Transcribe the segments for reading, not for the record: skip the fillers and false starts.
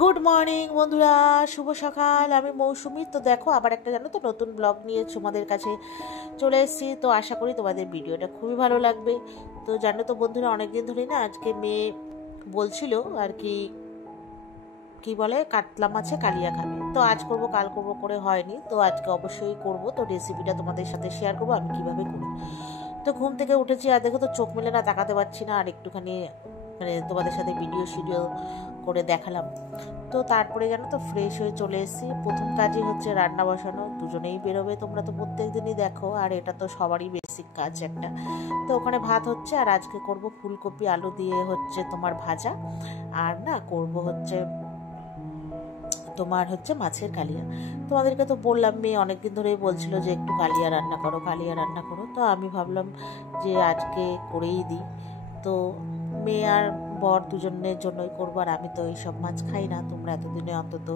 Good morning বন্ধুরা, শুভ সকাল। আমি মৌসুমি। তো দেখো আবার একটা জানো তো নতুন ব্লগ নিয়ে তোমাদের কাছে চলে এসেছি। তো আশা করি তোমাদের ভিডিওটা খুবই ভালো লাগবে। তো জানো তো বন্ধুরা, অনেকদিন ধরেই না আজকে মেয়ে বলছিল আর কি কি বলে কাতলা মাছে কালিয়া খাবে। তো আজ করব কাল করব করে হয়নি, তো আজকে অবশ্যই করব। তো রেসিপিটা তোমাদের সাথে শেয়ার করবো আমি কিভাবে করি। তো ঘুম থেকে উঠেছি আর দেখো তো চোখ মেলে না তাকাতে পারছি না, আর একটুখানি মানে তোমাদের সাথে ভিডিও করে দেখালাম। তো তারপরে জানো তো ফ্রেশ হয়ে চলে এসেছি। প্রথম কাজই হচ্ছে রান্না বসানো। দুজনেই বেরোবে, তোমরা তো প্রত্যেক দিনই দেখো, আর এটা তো সবারই বেসিক কাজ একটা। তো ওখানে ভাত হচ্ছে, আর আজকে করব ফুলকপি আলু দিয়ে হচ্ছে তোমার ভাজা, আর না করব হচ্ছে তোমার হচ্ছে মাছের কালিয়া। তোমাদেরকে তো বললাম মেয়ে অনেকদিন ধরেই বলছিল যে একটু কালিয়া রান্না করো, কালিয়া রান্না করো। তো আমি ভাবলাম যে আজকে করেই দিই। তো মেয়ে আর বর দুজনের জন্যই করবো, আর আমি তো এইসব মাছ খাই না, তোমরা এতদিনে অন্তত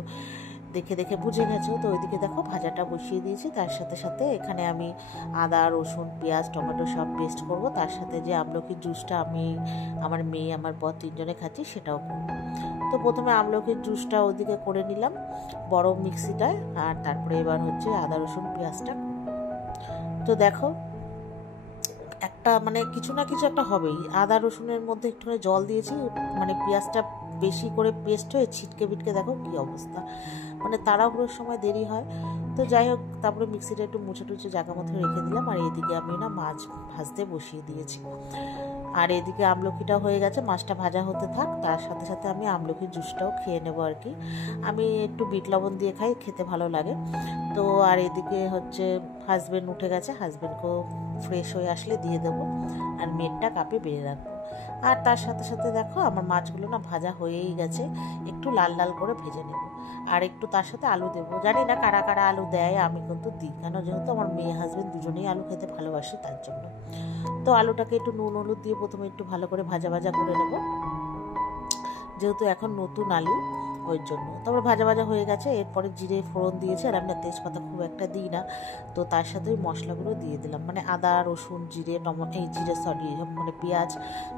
দেখে দেখে বুঝে গেছো। তো ওইদিকে দেখো ভাজাটা বসিয়ে দিয়েছি, তার সাথে সাথে এখানে আমি আদা রসুন পেঁয়াজ টমেটো সব পেস্ট করব। তার সাথে যে আমলকির জুসটা আমি আমার মেয়ে আমার বর তিনজনে খাচ্ছি সেটাও করবো। তো প্রথমে আমলকির জুসটা ওইদিকে করে নিলাম বড় মিক্সিটায়, আর তারপরে এবার হচ্ছে আদা রসুন পেঁয়াজটা। তো দেখো একটা মানে কিছু না কিছু একটা হবেই। আদা রসুনের মধ্যে একটুখানি জল দিয়েছি, মানে পেঁয়াজটা বেশি করে পেস্ট হয়ে ছিটকে বিটকে দেখো কি অবস্থা, মানে তাড়াহুড়োর সময় দেরি হয়। তো যাই হোক, তারপরে মিক্সিটা একটু মুছে টুছে জায়গা মতো রেখে দিলাম, আর এদিকে আমি না মাছ ভাজতে বসিয়ে দিয়েছি। আর এদিকে আমলকিটা হয়ে গেছে, মাছটা ভাজা হতে থাক, তার সাথে সাথে আমি আমলকির জুসটাও খেয়ে নেবো আর কি। আমি একটু বিট লবণ দিয়ে খাই, খেতে ভালো লাগে। তো আর এদিকে হচ্ছে হাজব্যান্ড উঠে গেছে, হাজব্যান্ডকেও ফ্রেশ হয়ে আসলে দিয়ে দেবো, আর মেয়েরটা কাপে বেড়ে রাখবো। আর তার সাথে সাথে দেখো আমার মাছগুলো না ভাজা হয়েই গেছে, একটু লাল লাল করে ভেজে নেব। আর একটু তার সাথে আলু দেবো, জানি না কারা কারা আলু দেয়, আমি কিন্তু দিই, কেন যেহেতু আমার মেয়ে হাজব্যান্ড দুজনেই আলু খেতে ভালোবাসে তার জন্য। তো আলুটাকে একটু নুন হলুদ দিয়ে প্রথমে একটু ভালো করে ভাজা ভাজা করে নেব, যেহেতু এখন নতুন আলু ওই জন্য। তারপর ভাজা ভাজা হয়ে গেছে, এরপরে জিরে ফোড়ন দিয়েছে, আর আমি না তেজপাতা খুব একটা দিই না। তো তার সাথে ওই মশলাগুলো দিয়ে দিলাম, মানে আদা রসুন জিরে মানে পেঁয়াজ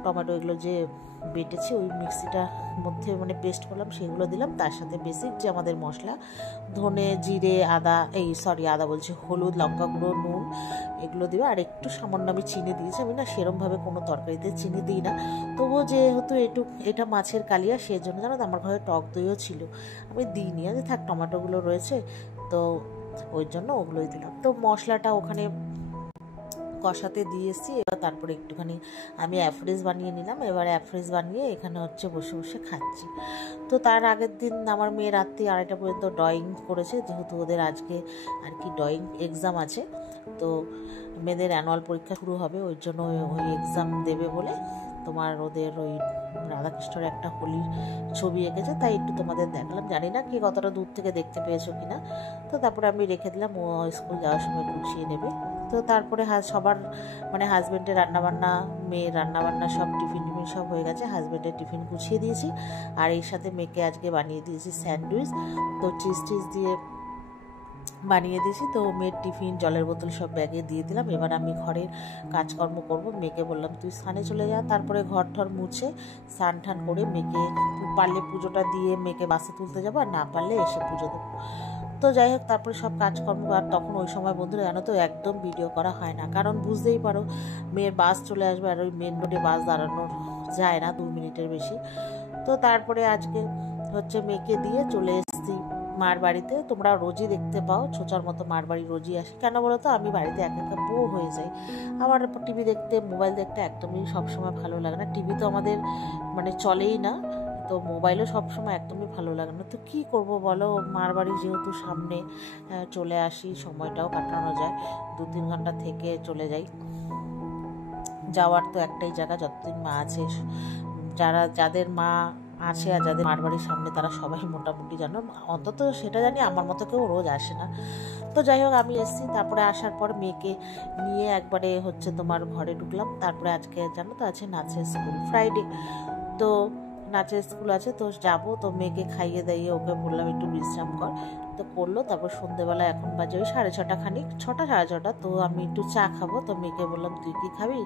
টমেটো এগুলো যে বেটেছি ওই মিক্সিটার মধ্যে মানে পেস্ট করলাম সেগুলো দিলাম। তার সাথে বেসিক যে আমাদের মশলা ধনে জিরে আদা বলছি হলুদ লঙ্কা গুঁড়ো নুন এগুলো দিবে, আর একটু সামান্য আমি চিনি দিয়েছি। আমি না সেরমভাবে কোনো তরকারিতে চিনি দিই না, তবুও যেহেতু এটা মাছের কালিয়া সেজন্য জানো তো আমার ঘরে টক দইও ছিল, আমি দিইনি, আজ থাক টমেটোগুলো রয়েছে তো ওই জন্য ওগুলোই দিলাম। তো মশলাটা ওখানে কষাতে দিয়ে এসেছি, এবার তারপরে একটুখানি আমি অ্যাফ্রেজ বানিয়ে নিলাম। এবার অ্যাফ্রেজ বানিয়ে এখানে হচ্ছে বসে বসে খাচ্ছি। তো তার আগের দিন আমার মেয়ে রাত্রি 2:30 পর্যন্ত ড্রয়িং করেছে, যেহেতু ওদের আজকে আর কি ড্রয়িং এক্সাম আছে। তো মেয়েদের অ্যানুয়াল পরীক্ষা শুরু হবে, ওই জন্য ওই এক্সাম দেবে বলে তোমার ওদের ওই রাধাকৃষ্ণের একটা হোলির ছবি এঁকেছে, তাই একটু তোমাদের দেখালাম, জানি না কি কতটা দূর থেকে দেখতে পেয়েছো কিনা। তো তারপরে আমি রেখে দিলাম, ও স্কুল যাওয়ার সময় গুছিয়ে নেবে। তো তারপরে সবার মানে হাজব্যান্ডের রান্নাবান্না মেয়ের রান্নাবান্না সব টিফিন সব হয়ে গেছে, হাজব্যান্ডের টিফিন গুছিয়ে দিয়েছি, আর এর সাথে মেয়েকে আজকে বানিয়ে দিয়েছি স্যান্ডউইচ। তো চিজ দিয়ে বানিয়ে দিয়েছি। তো মেয়ের টিফিন জলের বোতল সব ব্যাগে দিয়ে দিলাম। এবার আমি ঘরের কাজকর্ম করব। মেয়েকে বললাম তুই স্নানে চলে যা, তারপরে ঘর ঠর মুছে স্নান টান করে মেয়েকে পারলে পুজোটা দিয়ে মেয়েকে বাসে তুলতে যাবো, আর না পারলে এসে পুজো দেবো। তো যাই হোক, তারপরে সব কাজকর্ম, আর তখন ওই সময় বন্ধুরা জানো তো একদম ভিডিও করা হয় না, কারণ বুঝতেই পারো মেয়ের বাস চলে আসবে, আর ওই মেন রোডে বাস দাঁড়ানো যায় না 2 মিনিটের বেশি। তো তারপরে আজকে হচ্ছে মেয়েকে দিয়ে চলে এসেছি মার বাড়িতে। তোমরা রোজই দেখতে পাও ছোচার মতো মার বাড়ি রোজই আসে, কেন বলো তো আমি বাড়িতে একা একা বোর হয়ে যাই। আমার টিভি দেখতে মোবাইল দেখতে একদমই সবসময় ভালো লাগে না, টিভি তো আমাদের মানে চলেই না, তো মোবাইলও সবসময় একদমই ভালো লাগে না। তো কী করব বলো, মার বাড়ি যেহেতু সামনে, চলে আসি, সময়টাও কাটানো যায়, 2-3 ঘন্টা থেকে চলে যাই। যাওয়ার তো একটাই জায়গা যতদিন মা আছে, যাদের মা আছে আর যাদের মার বাড়ির সামনে তারা সবাই মোটামুটি জানো, অন্তত সেটা জানি, আমার মতো কেউ রোজ আসে না। তো যাই হোক আমি এসেছি, তারপরে আসার পর মেয়েকে নিয়ে একবারে হচ্ছে তোমার ঘরে ঢুকলাম। তারপরে আজকে জানো তো আছে নাচের স্কুল, ফ্রাইডে, তো নাচের স্কুল আছে, তো যাবো, তো মেয়েকে খাইয়ে দাইয়ে ওকে বললাম একটু বিশ্রাম কর, তো করলো। তারপর সন্ধ্যেবেলা এখন বাজে ওই 6:30 খানিক, 6টা 6:30, তো আমি একটু চা খাবো, তো মেয়েকে বললাম তুই কি খাবি?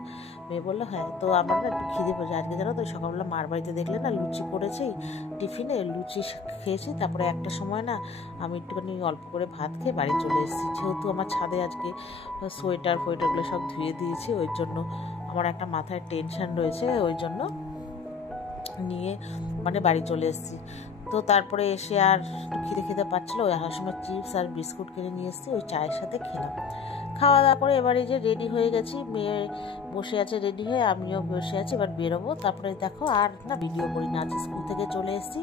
মেয়ে বললো হ্যাঁ। তো আমার না একটু খিদে পেয়েছে আজকে, জানো তো সকালবেলা মার বাড়িতে দেখলে না লুচি করেছি, টিফিনে লুচি খেয়েছি, তারপরে একটা সময় না আমি একটুখানি অল্প করে ভাত খেয়ে বাড়ি চলে এসেছি, যেহেতু আমার ছাদে আজকে সোয়েটারগুলো সব ধুয়ে দিয়েছি, ওই জন্য আমার একটা মাথায় টেনশন রয়েছে, ওই জন্য নিয়ে মানে বাড়ি চলে এসেছি। তো তারপরে এসে আর একটু খিদে পাচ্ছিলো, ওই আসার সময় চিপস আর বিস্কুট কিনে নিয়ে এসেছি, ওই চায়ের সাথে খেলাম। খাওয়া দাওয়া করে এবারে যে রেডি হয়ে গেছি, মেয়ে বসে আছে রেডি হয়ে, আমিও বসে আছি, এবার বেরোবো। তারপরে দেখো আর না ভিডিও করি না, আজ স্কুল থেকে চলে এসেছি,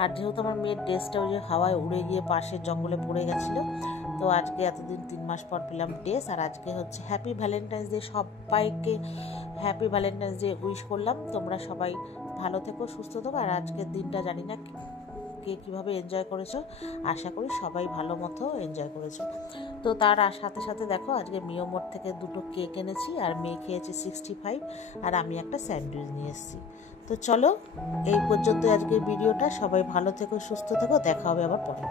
আর যেহেতু আমার মেয়ের ড্রেসটা ওই যে হাওয়ায় উড়ে গিয়ে পাশের জঙ্গলে পড়ে গেছিলো, তো আজকে এতদিন 3 মাস পর পেলাম ড্রেস। আর আজকে হচ্ছে হ্যাপি ভ্যালেন্টাইন্স ডে, সবাইকে হ্যাপি ভ্যালেন্টাইন্স ডে উইশ করলাম। তোমরা সবাই ভালো থেকো, সুস্থ থেকো। আর আজকের দিনটা জানি না কে কীভাবে এনজয় করেছো, আশা করি সবাই ভালো মতো এনজয় করেছো। তো তার সাথে সাথে দেখো আজকে মিওমোর থেকে 2টো কেক এনেছি, আর মেয়ে খেয়েছে 65, আর আমি একটা স্যান্ডউইচ নিয়ে এসেছি। তো চলো এই পর্যন্ত আজকের ভিডিওটা, সবাই ভালো থেকো, সুস্থ থেকো, দেখা হবে আবার পরে।